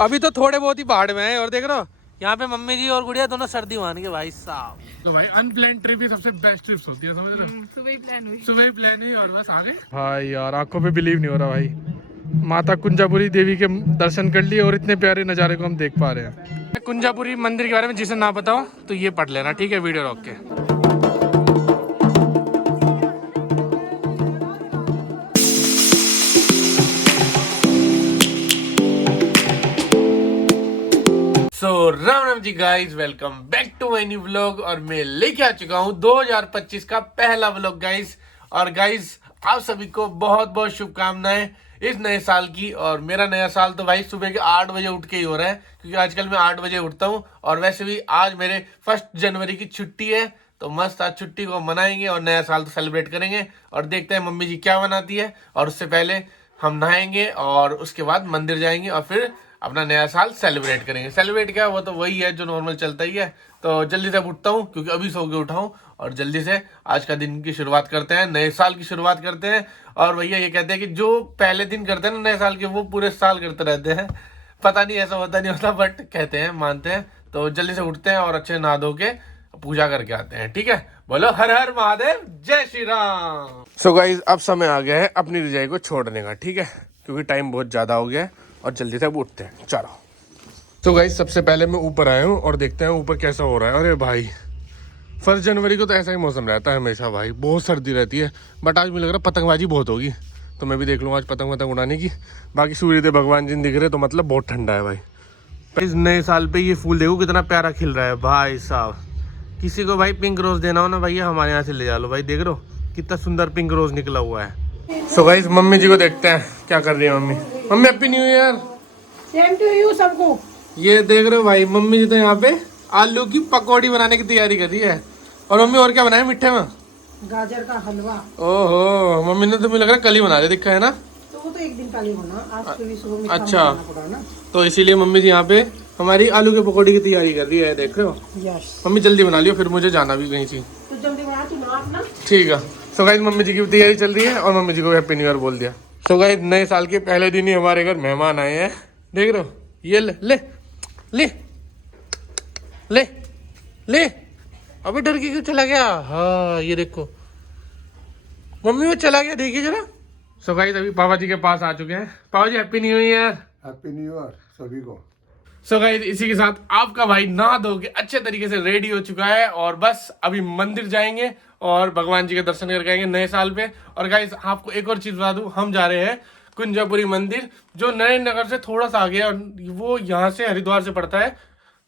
अभी तो थोड़े बहुत ही पहाड़ में है और देख रहे हो यहाँ पे मम्मी जी और गुड़िया दोनों सर्दी मान के भाई साहब। तो भाई अनप्लान ट्रिप ही सबसे बेस्ट ट्रिप्स होती है, समझ रहे हो। सुबह ही प्लान हुई और बस आ गए। भाई यार आंखों पे बिलीव नहीं हो रहा भाई, माता कुंजापुरी देवी के दर्शन कर लिए और इतने प्यारे नज़ारे को हम देख पा रहे हैं। कुंजापुरी मंदिर के बारे में जिसे ना बताओ तो ये पढ़ लेना, ठीक है, वीडियो रोक के। So Ram Ram ji guys, welcome back to my new vlog. और मैं लेके आ चुका हूँ 2025 का पहला व्लॉग गाइज। और गाइज आप सभी को बहुत बहुत शुभकामनाएं इस नए साल की। और मेरा नया साल तो भाई सुबह के 8 बजे उठ के ही हो रहा है, क्योंकि आजकल मैं 8 बजे उठता हूँ। और वैसे भी आज मेरे 1 जनवरी की छुट्टी है, तो मस्त आज छुट्टी को मनाएंगे और नया साल तो सेलिब्रेट करेंगे। और देखते हैं मम्मी जी क्या बनाती है। और उससे पहले हम नहाएंगे और उसके बाद मंदिर जाएंगे और फिर अपना नया साल सेलिब्रेट करेंगे। सेलिब्रेट क्या, वो तो वही है जो नॉर्मल चलता ही है। तो जल्दी से उठता हूँ क्योंकि अभी सो के उठा हूँ, और जल्दी से आज का दिन की शुरुआत करते हैं, नए साल की शुरुआत करते हैं। और भैया ये कहते हैं कि जो पहले दिन करते हैं ना नए साल के, वो पूरे साल करते रहते हैं। पता नहीं ऐसा होता नहीं होता, बट कहते हैं, मानते हैं। तो जल्दी से उठते हैं और अच्छे नहा धो के पूजा करके आते हैं, ठीक है। बोलो हर हर महादेव, जय श्री राम। सो गाइस अब समय आ गया है अपनी रजाई को छोड़ने का, ठीक है, क्योंकि टाइम बहुत ज़्यादा हो गया है और जल्दी से अब उठते हैं, चलो। तो गाइस सबसे पहले मैं ऊपर आया हूँ और देखते हैं ऊपर कैसा हो रहा है। अरे भाई 1 जनवरी को तो ऐसा ही मौसम रहता है हमेशा भाई, बहुत सर्दी रहती है। बट आज मुझे लग रहा है पतंगबाजी बहुत होगी, तो मैं भी देख लूँगा आज पतंग उड़ाने की। बाकी सूर्यदेव भगवान जी दिख रहे तो मतलब बहुत ठंडा है भाई। इस नए साल पे ये फूल देखो कितना प्यारा खिल रहा है भाई साहब। किसी को भाई पिंक रोज देना हो ना भैया, हमारे यहाँ से ले जा लो भाई। देख रहे हो कितना सुंदर पिंक रोज निकला हुआ है। सो गाइस मम्मी जी को देखते हैं क्या कर रही है mummy. Mummy happy new year. Same to you सबको। ये देख रहे हो भाई मम्मी जी तो यहाँ पे आलू की पकौड़ी बनाने की तैयारी कर रही है। और मम्मी और क्या बनाया मीठे में? गाजर का हलवा। ओहो, मम्मी ने तो मुझे लग रहा है कल ही बना दिया, दिखा है ना। तो वो तो एक दिन पहले बना, आज तो भी सुबह में अच्छा, पड़ा ना। तो इसीलिए मम्मी जी यहाँ पे हमारी आलू के पकौड़ी की तैयारी कर रही है, देख रहे हो। यस। मम्मी जल्दी बना लियो, फिर मुझे जाना भी कहीं चीज। तो जल्दी बना, तू ना अपना। ठीक है। सो गाइस मम्मी जी की तैयारी चल रही है और मम्मी जी को हैप्पी न्यू ईयर बोल दिया। सो गाइस नए साल के पहले दिन ही हमारे घर मेहमान आए हैं, देख रहे हो। ये ले ले ले ले ले, अभी डर के क्यों चला गया? हाँ ये देखो मम्मी वो चला गया, देखिए जरा। सो गाइस अभी पापा जी के पास आ चुके हैं। पापा जी happy new year. Happy new year सभी को। सो गाइस इसी के साथ आपका भाई नहा धो के अच्छे तरीके से रेडी हो चुका है और बस अभी मंदिर जाएंगे और भगवान जी के दर्शन करके आएंगे नए साल पे। और गाइस आपको एक और चीज बता दूं, हम जा रहे हैं कुंजापुरी मंदिर, जो नरेंद्र नगर से थोड़ा सा आगे है। वो यहाँ से हरिद्वार से पड़ता है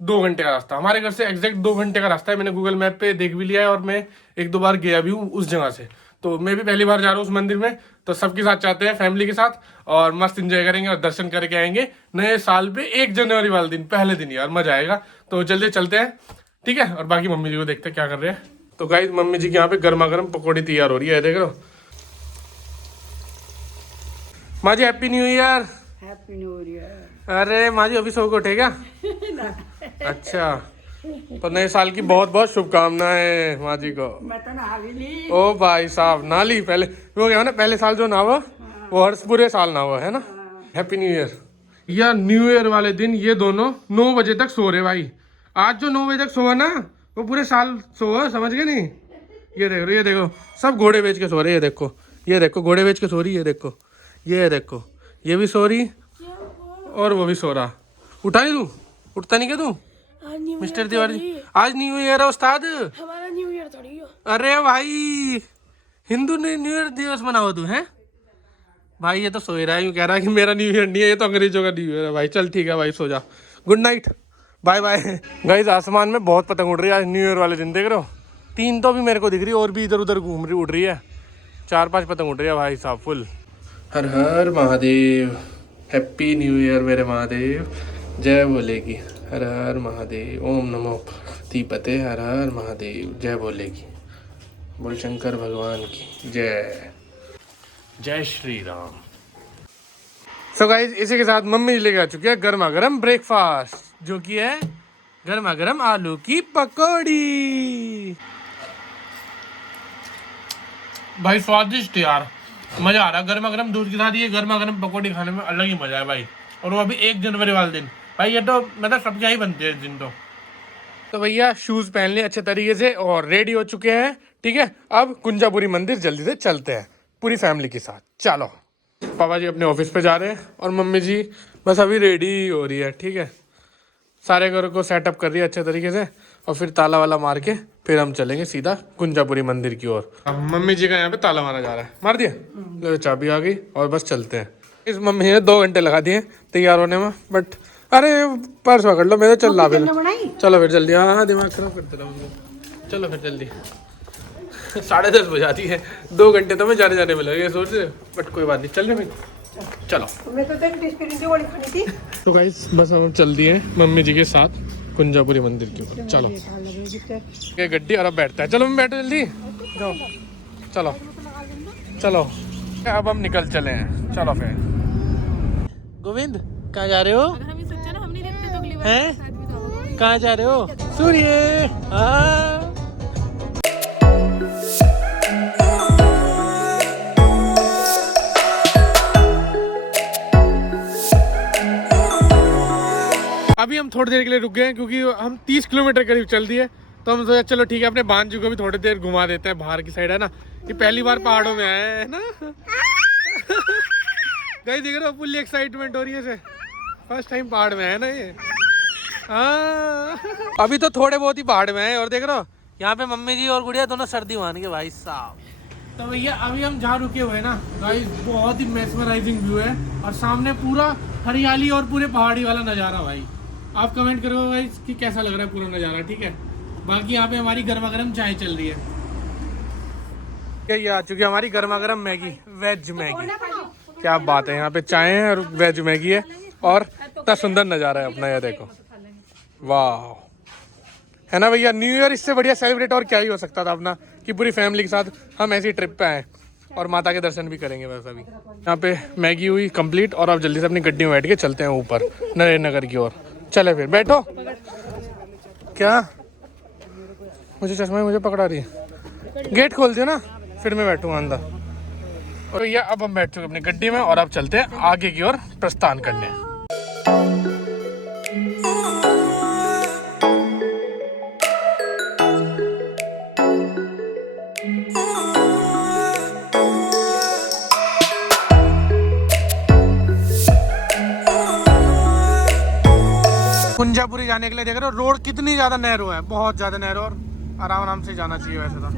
2 घंटे का रास्ता। हमारे घर से एग्जैक्ट 2 घंटे का रास्ता है। मैंने गूगल मैप पे देख भी लिया है और मैं 1-2 बार गया भी हूँ उस जगह से। तो मैं भी पहली बार जा रहा हूँ उस मंदिर में। तो सबके साथ चाहते हैं, फैमिली के साथ, और मस्त एंजॉय करेंगे और दर्शन करके आएंगे नए साल पे 1 जनवरी वाले दिन, पहले दिन यार, मजा आएगा। तो जल्दी चलते हैं, ठीक है। और बाकी मम्मी जी को देखते हैं क्या कर रहे हैं। तो गाइस मम्मी जी के यहाँ पे गर्मा गर्म पकौड़ी तैयार हो रही है, देख लो। माँ जी happy new year. Happy new year. अरे माँ जी अभी सो के उठे क्या? अच्छा, तो नए साल की बहुत बहुत शुभकामनाएं माँ जी को। मैं तो नहा भी ली। ओ भाई साहब ना ली पहले, वो क्या ना पहले साल जो ना हुआ वो हर पूरे साल ना हुआ है ना। Happy new year. या न्यू ईयर वाले दिन ये दोनों 9 बजे तक सो रहे भाई। आज जो 9 बजे तक सोआ ना वो पूरे साल सोआ, समझ गए नहीं। ये देखो, ये देखो सब घोड़े बेच के सो रहे। ये देखो, ये देखो घोड़े बेच के सो रही। ये देखो, ये देखो, ये भी सो रही और वो भी सो रहा। उठा नहीं तू? उठता नहीं क्या तू मिस्टर तिवारी? आज न्यू ईयर है उस्ताद। हमारा न्यू ईयर थोड़ी है। अरे भाई हिंदू ने न्यू ईयर दिवस मनाओ तू है भाई। ये तो सो ही रहा है, यूं कह रहा है कि मेरा न्यू ईयर नहीं है, ये तो अंग्रेजों का न्यू ईयर है भाई। चल ठीक है भाई, सो जा, good night, bye bye. Guys आसमान में बहुत पतंग उड़ रही है आज न्यू ईयर वाले दिन, देख रहे हो। 3 तो भी मेरे को दिख रही है और भी इधर उधर घूम रही, उड़ रही है। 4-5 पतंग उड़ रही है भाई साहब फुल। हर हर महादेव, हैप्पी न्यू ईयर मेरे महादेव, जय बोलेगी हर हर महादेव, ओम नमो पार्वती, हर हर महादेव, जय बोलेगी, बोल शंकर भगवान की जय, जय श्री राम। सो गाइस इसी के साथ मम्मी जी लेके आ चुकी है गर्मा गर्म ब्रेकफास्ट, जो कि है गर्मा गर्म आलू की पकौड़ी। भाई स्वादिष्ट यार, मजा आ रहा है। गर्मा गर्म दूध के साथ ये गर्मा गर्म पकौड़ी खाने में अलग ही मजा है भाई। और वो अभी 1 जनवरी वाले दिन, भाई ये तो मतलब सब्जियां ही बनती है इस दिन तो भैया शूज पहन लिए अच्छे तरीके से और रेडी हो चुके हैं। ठीक है, अब कुंजापुरी मंदिर जल्दी से चलते हैं पूरी फैमिली के साथ। चलो, पापा जी अपने ऑफिस पे जा रहे हैं और मम्मी जी बस अभी रेडी हो रही है। ठीक है, सारे घर को सेटअप कर रही है अच्छे तरीके से और फिर ताला वाला मार के फिर हम चलेंगे सीधा कुंजापुरी मंदिर की ओर। मम्मी जी का यहाँ पे ताला मारा जा रहा है, मार दिया, लो चाबी आ गई और बस चलते हैं। इस मम्मी ने 2 घंटे लगा दिए तैयार होने में, बट अरे पर्स पकड़ लो, मैं तो चल रहा फिर। चलो फिर जल्दी, हाँ दिमाग खराब करते रहो। चलो फिर जल्दी 10:30 बजाती है, 2 घंटे तो मैं जाने में लगे सोच रहे, बट कोई बात नहीं, चल रहे फिर चलो। तो गाइस बस हम चल दिए मम्मी जी के साथ कुंजापुरी मंदिर की ओर। चलो ये गड्डी और अब बैठता है, चलो मैं बैठो जल्दी जाओ। चलो चलो अब हम निकल चले हैं। चलो फिर गोविंद कहाँ जा रहे हो? हैं कहाँ जा रहे हो? सूर्य हाँ। अभी हम थोड़ी देर के लिए रुक गए हैं क्योंकि हम 30 किलोमीटर करीब चल दिए, तो हम सोचा चलो ठीक है अपने भांजू को भी थोड़ी देर घुमा देते हैं बाहर की साइड, है ना। ये पहली बार पहाड़ों में आए हैं ना। गाइस देख रहे हो फुल एक्साइटमेंट हो रही है, फर्स्ट टाइम पहाड़ में है ना ये। हाँ अभी तो थोड़े बहुत ही पहाड़ में है और देख रहे हो यहाँ पे मम्मी जी और गुड़िया दोनों सर्दी मान के भाई साहब। तो भैया अभी हम जहाँ रुके हुए हैं ना गाइस, बहुत ही मेस्मराइजिंग व्यू है और सामने पूरा हरियाली और पूरे पहाड़ी वाला नज़ारा। भाई आप कमेंट करो गाइस कि कैसा लग रहा है पूरा नज़ारा। ठीक है, बाकी यहाँ पे हमारी गर्मा गर्म चाय चल रही है। ये आ चुकी है हमारी गर्मा गर्म मैगी, वेज मैगी। क्या बात है, यहाँ पे चाय है और वेज मैगी है और इतना सुंदर नज़ारा है अपना, ये देखो वाह, है ना भैया। न्यू ईयर इससे बढ़िया सेलिब्रेट और क्या ही हो सकता था अपना, कि पूरी फैमिली के साथ हम ऐसी ट्रिप पे आए और माता के दर्शन भी करेंगे। वैसा भी यहाँ पे मैगी हुई कंप्लीट और अब जल्दी से अपनी गड्डी में बैठ के चलते हैं ऊपर नरेंद्र नगर की ओर। चले फिर, बैठो। क्या मुझे चश्मा मुझे पकड़ा रही है, गेट खोल दियो ना फिर मैं बैठूंगा अंदर। और भैया अब हम बैठ चुके अपनी गड्डी में और अब चलते हैं आगे की ओर प्रस्थान करने। कुंजापुरी जाने के लिए देख रहे हो रोड कितनी ज्यादा नैरो है, बहुत ज्यादा नैरो, और आराम आराम से जाना चाहिए वैसे तो।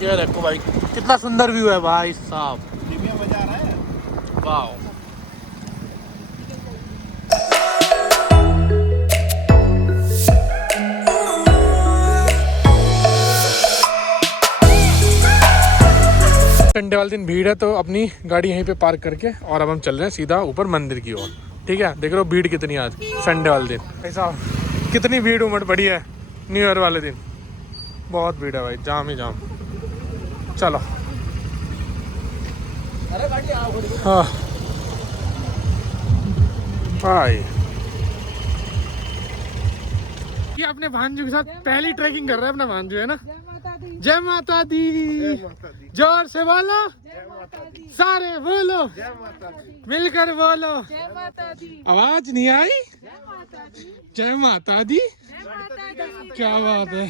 ये देखो भाई कितना सुंदर व्यू है भाई साहब, वाह। संडे वाले दिन भीड़ है तो अपनी गाड़ी यहीं पे पार्क करके और अब हम चल रहे हैं सीधा ऊपर मंदिर की ओर। ठीक है, देख रहे हो भीड़ कितनी आज संडे वाले दिन। ऐसा कितनी भीड़ उमड़ पड़ी है न्यू ईयर वाले दिन, बहुत भीड़ है भाई, जाम ही जाम। चलो हाँ भाई, ये अपने भांजू के साथ पहली ट्रैकिंग कर रहा है अपना भांजू, है ना। जय माता दी, जोर से बोलो, सारे बोलो, मिलकर बोलो, आवाज नहीं आई। जय माता दी, क्या बात है,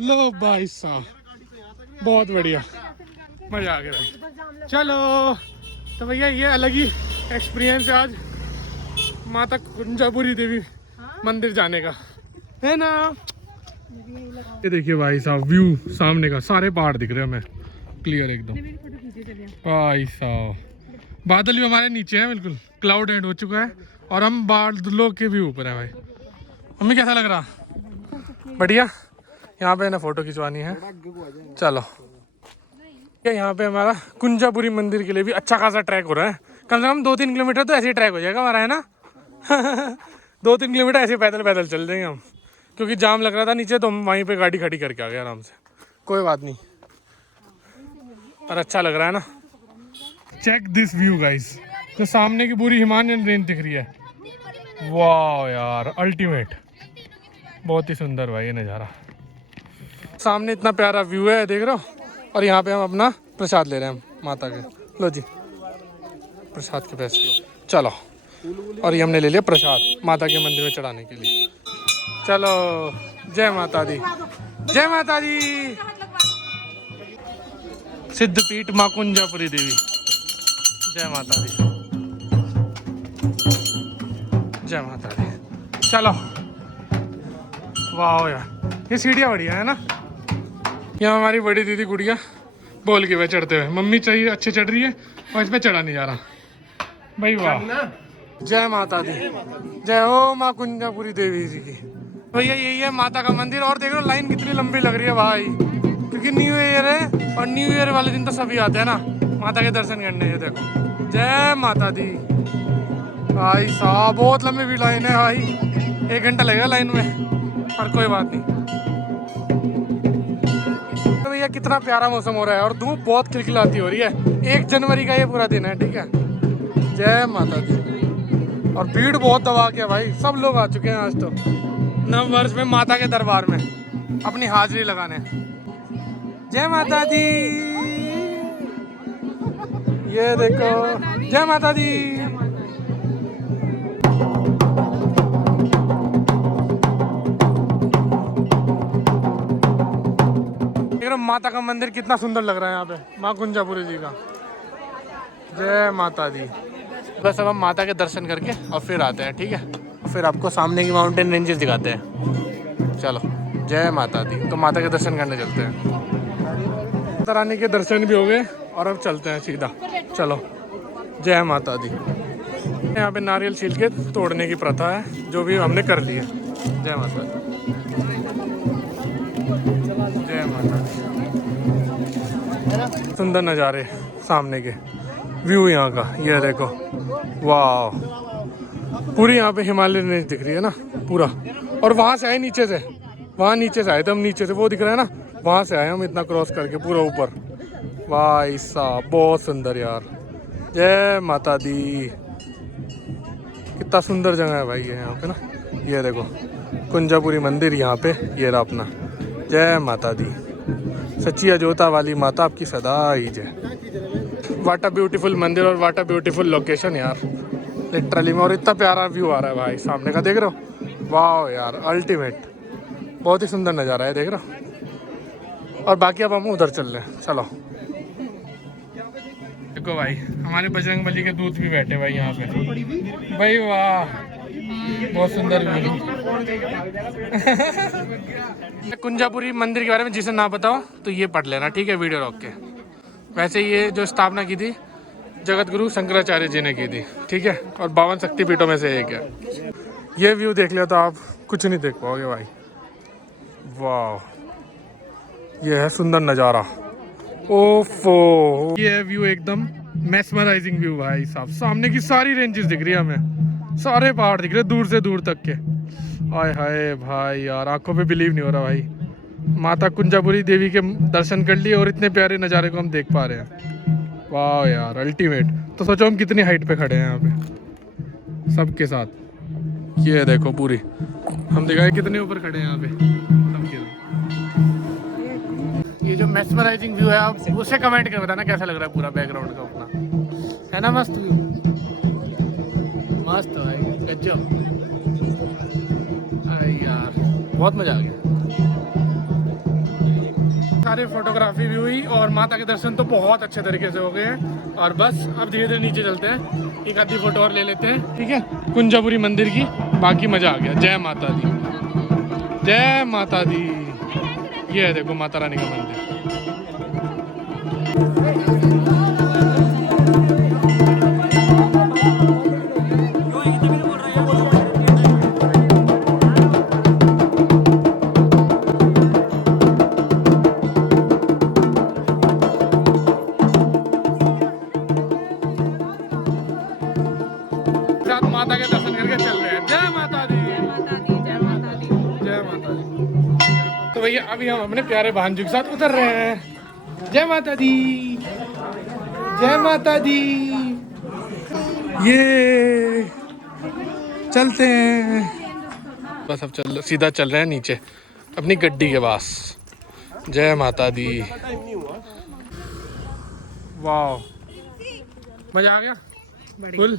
लो भाई साहब बहुत बढ़िया, मजा आ गया भाई। चलो तो भैया ये अलग ही एक्सपीरियंस है आज माता कुंजापुरी देवी मंदिर जाने का, है ना। ये देखिए भाई साहब व्यू सामने का, सारे पहाड़ दिख रहे हैं हमें क्लियर एकदम भाई साहब। बादल भी हमारे नीचे हैं, बिल्कुल क्लाउड एंड हो चुका है और हम बादलों के भी ऊपर है भाई। मम्मी कैसा लग रहा? बढ़िया। यहाँ पे ना फोटो खिंचवानी है, चलो। यहाँ पे हमारा कुंजापुरी मंदिर के लिए भी अच्छा खासा ट्रैक हो रहा है, कम से कम 2-3 किलोमीटर तो ऐसे ही ट्रैक हो जाएगा हमारा, है ना। 2-3 किलोमीटर ऐसे पैदल पैदल चल देंगे हम, क्योंकि जाम लग रहा था नीचे तो हम वहीं पे गाड़ी खड़ी करके आ गए आराम से, कोई बात नहीं। और अच्छा लग रहा है ना। चेक दिस व्यू गाइस, तो सामने की पूरी हिमालयन रेंज दिख रही है, वाह यार अल्टीमेट, बहुत ही सुंदर भाई ये नज़ारा। सामने इतना प्यारा व्यू है देख रहे हो, और यहाँ पे हम अपना प्रसाद ले रहे हैं हम। माता के। लो जी प्रसाद के पैसे, चलो। और ये हमने ले लिया प्रसाद माता के मंदिर में चढ़ाने के लिए। चलो जय माता दी, जय माता दी। सिद्धपीठ माँ कुंजापुरी देवी, जय माता दी, जय माता दी। चलो वाह यार, ये सीढ़ियाँ बढ़िया है ना। यहाँ हमारी बड़ी दीदी गुड़िया बोल के हुए चढ़ते हुए, मम्मी चाहिए अच्छी चढ़ रही है और इस पे चढ़ा नहीं जा रहा भाई। वाह, जय माता दी, जय हो माँ कुंजापुरी देवी जी की। भैया यही है माता का मंदिर। और देख लो लाइन कितनी लंबी लग रही है भाई, क्योंकि न्यू ईयर है और न्यू ईयर वाले दिन तो सभी आते हैं ना माता के दर्शन करने। ये देखो, जय माता दी। भाई साहब बहुत लंबी लाइन है भाई, 1 घंटा लगेगा लाइन में, पर कोई बात नहीं। तो भैया कितना प्यारा मौसम हो रहा है और धूप बहुत खिलखिलाती हो रही है। 1 जनवरी का ये पूरा दिन है, ठीक है। जय माता दी। और भीड़ बहुत दबा के भाई, सब लोग आ चुके हैं आज तो नव वर्ष में माता के दरबार में अपनी हाजिरी लगाने। जय माता दी, ये देखो, जय माता दी। माता का मंदिर कितना सुंदर लग रहा है यहाँ पे, माँ कुंजापुरी जी का। जय माता दी। बस अब हम माता के दर्शन करके और फिर आते हैं, ठीक है। और फिर आपको सामने की माउंटेन रेंजेस दिखाते हैं। चलो जय माता दी। तो माता के दर्शन करने चलते हैं। माता रानी के दर्शन भी हो गए और अब चलते हैं सीधा। चलो जय माता दी। यहाँ पे नारियल छील के तोड़ने की प्रथा है, जो भी हमने कर ली है। जय माता दी, जय माता दी। सुंदर नज़ारे सामने के, व्यू यहाँ का ये देखो, वाह। पूरी यहाँ पे हिमालय रेंज दिख रही है ना पूरा। और वहाँ से आए नीचे से, वहाँ नीचे से आए थे हम, नीचे से वो दिख रहा है ना, वहाँ से आए हम इतना क्रॉस करके पूरा ऊपर। वाह साहब बहुत सुंदर यार। जय माता दी। कितना सुंदर जगह है भाई ये यहाँ पे ना। ये देखो कुंजापुरी मंदिर यहाँ पे, ये रहा अपना। जय माता दी। सच्ची अजोता वाली माता आपकी सदा ही जय। वाट अ ब्यूटीफुल मंदिर और वाट अ ब्यूटीफुल लोकेशन यार, लिटरली में। और इतना प्यारा व्यू आ रहा है भाई सामने का, देख रहे हो। वाह यार अल्टीमेट, बहुत ही सुंदर नज़ारा है, देख रहे हो। और बाकी अब हम उधर चल रहे हैं, चलो। देखो भाई हमारे बजरंगबली के दूत भी बैठे भाई यहाँ पे भाई। वाह बहुत सुंदर व्यू। कुंजापुरी मंदिर के बारे में जिसे ना बताओ तो ये पढ़ लेना, ठीक है, वीडियो रोक के। वैसे ये जो स्थापना की थी जगत गुरु शंकराचार्य जी ने की थी, ठीक है। और 52 शक्तिपीठों में से एक है। ये व्यू देख लिया तो आप कुछ नहीं देख पाओगे भाई। वाह ये है सुंदर नज़ारा। ओफो ये व्यू एकदम मेस्मराइजिंग व्यू भाई साहब। सामने की सारी रेंजेस दिख रही है हमें, सारे पहाड़ दिख रहे दूर से दूर तक के। आय हाय भाई यार, आंखों पे बिलीव नहीं हो रहा भाई। माता कुंजापुरी देवी के दर्शन कर लिए और इतने प्यारे नज़ारे को हम देख पा रहे हैं। वाह यार अल्टीमेट। तो सोचो हम कितनी हाइट पे खड़े हैं यहाँ पे सबके साथ। ये देखो पूरी, हम दिखाए कितने ऊपर खड़े हैं यहाँ पे सबके साथ। ये जो मेस्मराइजिंग व्यू है आप उसे कमेंट कर बताना कैसा लग रहा है पूरा बैकग्राउंड का अपना, है ना। मस्त व्यू, मस्त भाई गजब। यार बहुत मजा आ गया। सारे फोटोग्राफी भी हुई और माता के दर्शन तो बहुत अच्छे तरीके से हो गए हैं। और बस अब धीरे धीरे नीचे चलते हैं, एक आधी फोटो और ले लेते हैं, ठीक है, कुंजापुरी मंदिर की। बाकी मजा आ गया। जय माता दी, जय माता दी। ये है देखो माता रानी का मंदिर। माता के दर्शन करके चल रहे हैं। जय माता दी, जय माता दी, जय माता दी। तो भैया अभी हम अपने प्यारे भांजू के साथ उतर रहे हैं। जय माता दी, जय माता दी। ये चलते हैं बस, अब सीधा चल रहे हैं नीचे अपनी गड्डी के पास। जय माता दी। वाह, मजा आ गया फुल।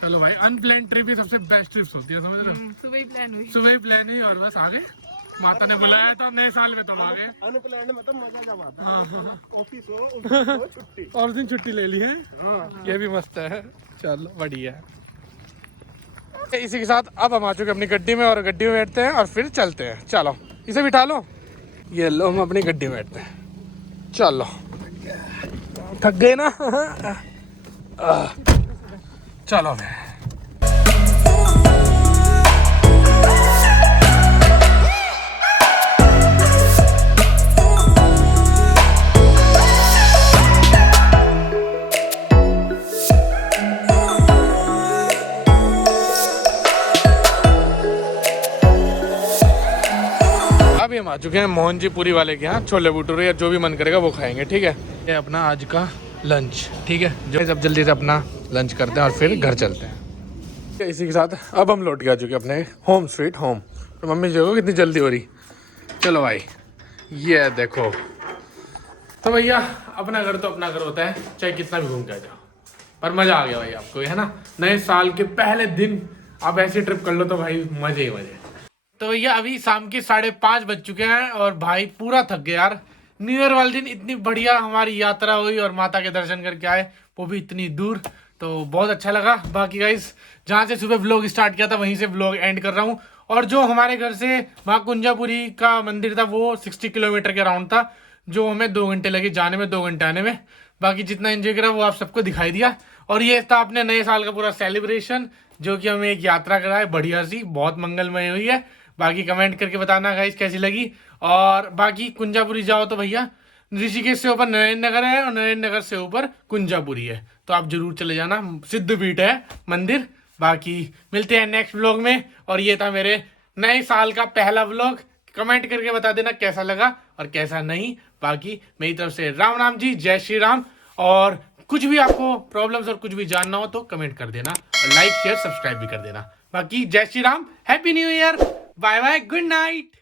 चलो भाई, अनप्लान ट्रिप ही सबसे बेस्ट ट्रिप्स होती है, समझ रहे हो। सुबह ही प्लान हुई और बस आ गए। माता ने बुलाया तो नए साल में तुम आ गए। अनप्लान में तो मजा जब आता हाँ हाँ है। ऑफिस हो छुट्टी। और दिन छुट्टी ले ली है। ये भी मस्त है। चलो बढ़िया है। इसी के साथ अब हम आ चुके अपनी गड्डी में और गड्डी में बैठते हैं और फिर चलते हैं। चलो इसे बिठा लो। ये लो, हम अपनी गड्डी में बैठते हैं। चलो, थक गए ना। चलो अभी हम आ चुके हैं मोहन जी पूरी वाले के यहाँ। छोले भटूरे या जो भी मन करेगा वो खाएंगे, ठीक है। ये अपना आज का लंच, ठीक है। जो सब जल्दी से अपना लंच करते हैं और फिर घर चलते हैं। इसी के साथ अब हम लौट के आ चुके हैं अपने होम स्वीट होम। तो मम्मी जो कितनी जल्दी हो रही। चलो भाई, ये देखो। तो भैया अपना घर तो अपना घर होता है, चाहे कितना भी घूम के आ जाओ, पर मज़ा आ गया भाई आपको, है ना। नए साल के पहले दिन आप ऐसी ट्रिप कर लो तो भाई मज़े ही मज़े। तो भैया अभी शाम के 5:30 बज चुके हैं और भाई पूरा थक गए यार। न्यू ईयर वाले दिन इतनी बढ़िया हमारी यात्रा हुई और माता के दर्शन करके आए, वो भी इतनी दूर, तो बहुत अच्छा लगा। बाकी गाइस, जहाँ से सुबह व्लॉग स्टार्ट किया था वहीं से व्लॉग एंड कर रहा हूँ। और जो हमारे घर से वहाँ कुंजापुरी का मंदिर था वो 60 किलोमीटर के अराउंड था, जो हमें 2 घंटे लगे जाने में, 2 घंटे आने में। बाकी जितना एंजॉय करा वो आप सबको दिखाई दिया। और ये था अपने नए साल का पूरा सेलिब्रेशन, जो कि हमें एक यात्रा कराए बढ़िया सी, बहुत मंगलमय हुई है। बाकी कमेंट करके बताना गाइस कैसी लगी। और बाकी कुंजापुरी जाओ तो भैया ऋषिकेश से ऊपर नरेंद्र नगर है और नरेंद्र नगर से ऊपर कुंजापुरी है, तो आप जरूर चले जाना। सिद्धपीठ है मंदिर। बाकी मिलते हैं नेक्स्ट व्लॉग में। और ये था मेरे नए साल का पहला व्लॉग। कमेंट करके बता देना कैसा लगा और कैसा नहीं। बाकी मेरी तरफ से राम राम जी, जय श्री राम। और कुछ भी आपको प्रॉब्लम्स और कुछ भी जानना हो तो कमेंट कर देना और लाइक शेयर सब्सक्राइब भी कर देना। बाकी जय Shri Ram, happy new year, bye bye, good night.